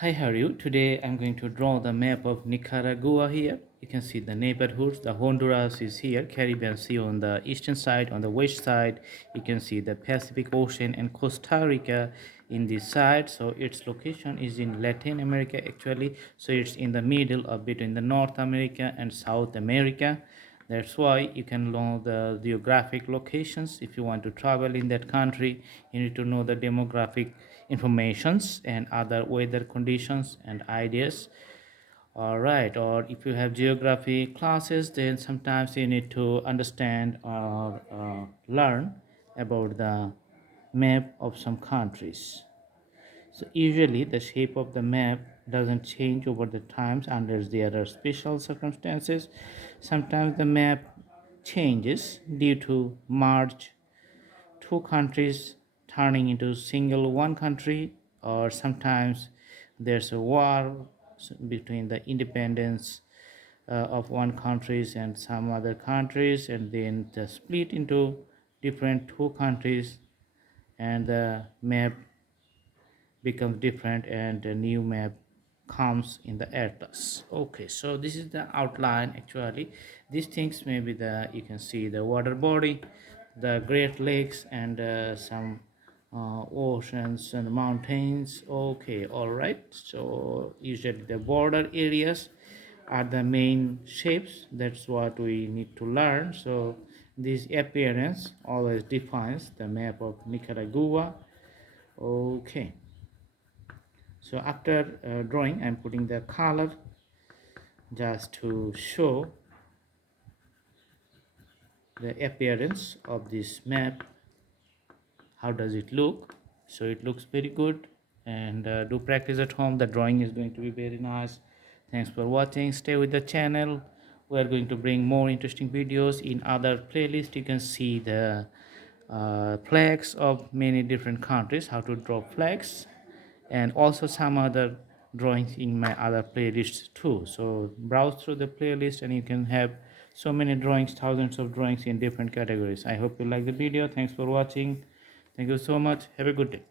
Hi, how are you? Today I'm going to draw the map of Nicaragua here. You can see the neighborhoods. The Honduras is here, Caribbean Sea on the eastern side. On the west side, you can see the Pacific Ocean and Costa Rica in this side. So its location is in Latin America actually. So it's in the middle of between the North America and South America. That's why you can know the geographic locations. If you want to travel in that country, you need to know the demographic informations and other weather conditions and ideas. All right, or if you have geography classes, then sometimes you need to understand or learn about the map of some countries. So usually the shape of the map doesn't change over the times unless there are special circumstances. Sometimes the map changes due to merge two countries turning into single one country, or sometimes there's a war between the independence of one countries and some other countries, and then the split into different two countries, and the map becomes different and a new map comes in the atlas. Okay, so this is the outline. Actually these things may be the, you can see the water body, the Great Lakes, and some oceans and mountains. Okay, all right, so usually the border areas are the main shapes. That's what we need to learn. So this appearance always defines the map of Nicaragua. Okay, so after drawing, I'm putting the color just to show the appearance of this map. How does it look? So it looks very good, and do practice at home. The drawing is going to be very nice. Thanks for watching. Stay with the channel. We are going to bring more interesting videos. In other playlist you can see the flags of many different countries, how to draw flags, and also some other drawings in my other playlists too. So browse through the playlist and you can have so many drawings, thousands of drawings in different categories. I hope you like the video. Thanks for watching. Thank you so much. Have a good day.